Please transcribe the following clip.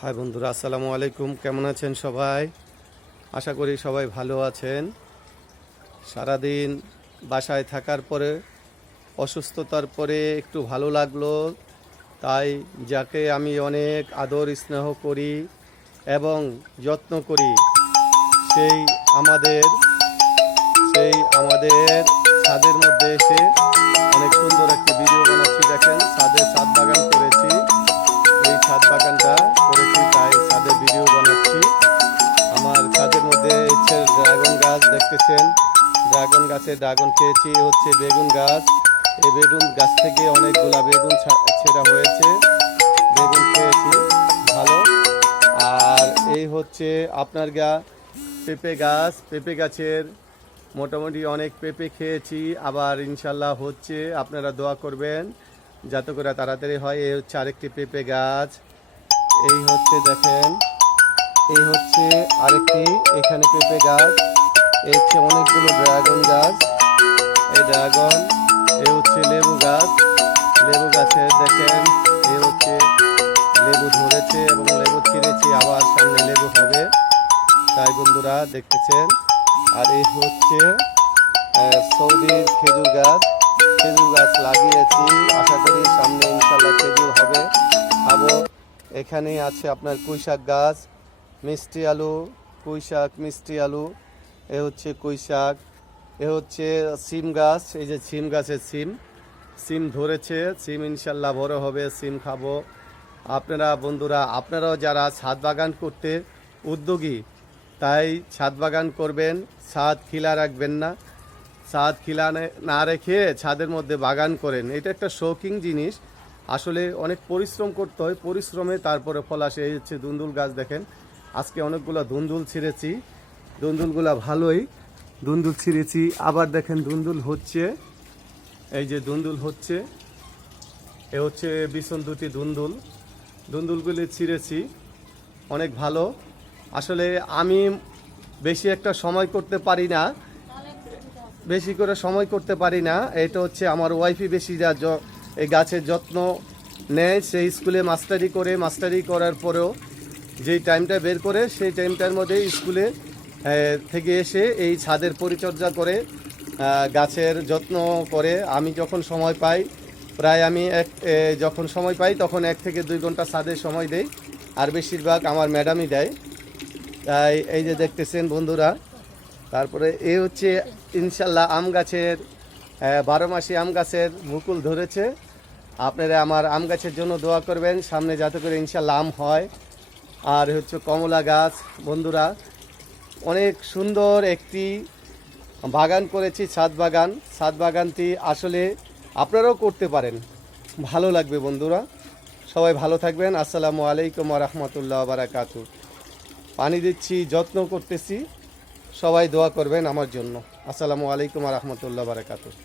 High বন্ধুরা, আসসালামু আলাইকুম। কেমন আছেন সবাই? আশা করি সবাই ভালো আছেন। সারাদিন বাসায় থাকার পরে, অসুস্থতার পরে একটু ভালো লাগলো, তাই যাকে আমি অনেক আদর স্নেহ করি এবং যত্ন করি সেই আমাদের ছাদের মধ্যে এসে অনেক সুন্দর একটি ভিডিও বানাচ্ছি। দেখেন, ছাদ বাগান করেছি। এই ছাদ বাগানটা করেছি তাই ছাদে ভিডিও বানাচ্ছি। আমার ছাদের মধ্যে হচ্ছে ড্রাগন গাছ দেখতেছেন। ড্রাগন গাছে ড্রাগন খেয়েছি। হচ্ছে বেগুন গাছ। এই বেগুন গাছ থেকে অনেকগুলা বেগুন ছেঁড়া হয়েছে। বেগুন খেয়েছি ভালো। আর এই হচ্ছে আপনার পেঁপে গাছ। পেঁপে গাছের মোটামুটি অনেক পেঁপে খেয়েছি। আবার ইনশাল্লাহ হচ্ছে, আপনারা দোয়া করবেন যাতে করে তাড়াতাড়ি হয়। এই হচ্ছে আরেকটি পেঁপে গাছ। এই হচ্ছে দেখেন, এই হচ্ছে আরেকটি এখানে পেঁপে গাছ। এই হচ্ছে অনেকগুলো ড্রাগন গাছ। এই ড্রাগন, এই হচ্ছে লেবু গাছ। লেবু গাছে দেখেন, এই হচ্ছে লেবু ধরেছে এবং লেবু ছিঁড়েছি, আবার সামনে লেবু হবে। তাই বন্ধুরা দেখতেছেন। আর এই হচ্ছে সৌদির খেজুর গাছ। খেজুর গাছ লাগিয়েছি, আশা করি সামনে ইনশাল্লাহ খেজুর হবে, খাবো। এখানে আছে আপনার কুইশাক গাছ, মিষ্টি আলু, কুইশাক, মিষ্টি আলু। এ হচ্ছে কুইশাক। এ হচ্ছে সিম গাছ। এই যে সিম গাছের সিম ধরেছে। সিম ইনশাল্লাহ বড় হবে, সিম খাবো। আপনারা বন্ধুরা, আপনারাও যারা ছাদ বাগান করতে উদ্যোগী, তাই ছাদ বাগান করবেন। ছাদ খিলা রাখবেন না। ছাদ খিলা না রেখে ছাদের মধ্যে বাগান করেন। এটা একটা শৌখিন জিনিস। আসলে অনেক পরিশ্রম করতে হয়, পরিশ্রমে তারপরে ফল আসে। এই হচ্ছে দুন্দুল গাছ। দেখেন, আজকে অনেকগুলো দুন্দুল ছিঁড়েছি। দুন্দুলগুলো ভালোই দুন্দুল ছিঁড়েছি। আবার দেখেন দুন্দুল হচ্ছে, এই যে দুন্দুল হচ্ছে। এ হচ্ছে বিছন দুটি দুন্দুলগুলি ছিঁড়েছি, অনেক ভালো। আসলে আমি বেশি একটা সময় করতে পারি না, বেশি করে সময় করতে পারি না। এটা হচ্ছে আমার ওয়াইফই বেশি এই গাছের যত্ন নেয়। সেই স্কুলে মাস্টারি করার পরেও যেই টাইমটা বের করে, সেই টাইমটার মধ্যে স্কুলে থেকে এসে এই ছাদের পরিচর্যা করে, গাছের যত্ন করে। আমি যখন সময় পাই, প্রায় আমি যখন সময় পাই তখন 1 থেকে 2 ঘন্টা ছাদে সময় দেই, আর বেশিরভাগ আমার ম্যাডামই দেয়। তাই এই যে দেখতেছেন বন্ধুরা। তারপরে এই হচ্ছে ইনশাল্লাহ আম গাছের 12 মাসি আম গাছের মুকুল ধরেছে। আপনারা আমার আম গাছের জন্য দোয়া করবেন, সামনে যাতে করে ইনশাল্লাহ আম হয়। আর হচ্ছে কমলা গাছ। বন্ধুরা, অনেক সুন্দর একটি বাগান করেছি, ছাদ বাগানটি আসলে আপনারাও করতে পারেন, ভালো লাগবে বন্ধুরা। সবাই ভালো থাকবেন। আসসালামু আলাইকুম ওয়া রাহমাতুল্লাহি ওয়া বারাকাতুহু। পানি দিচ্ছি, যত্ন করতেছি। সবাই দোয়া করবেন আমার জন্য। আসসালামু আলাইকুম ওয়া রাহমাতুল্লাহি ওয়া বারাকাতুহু।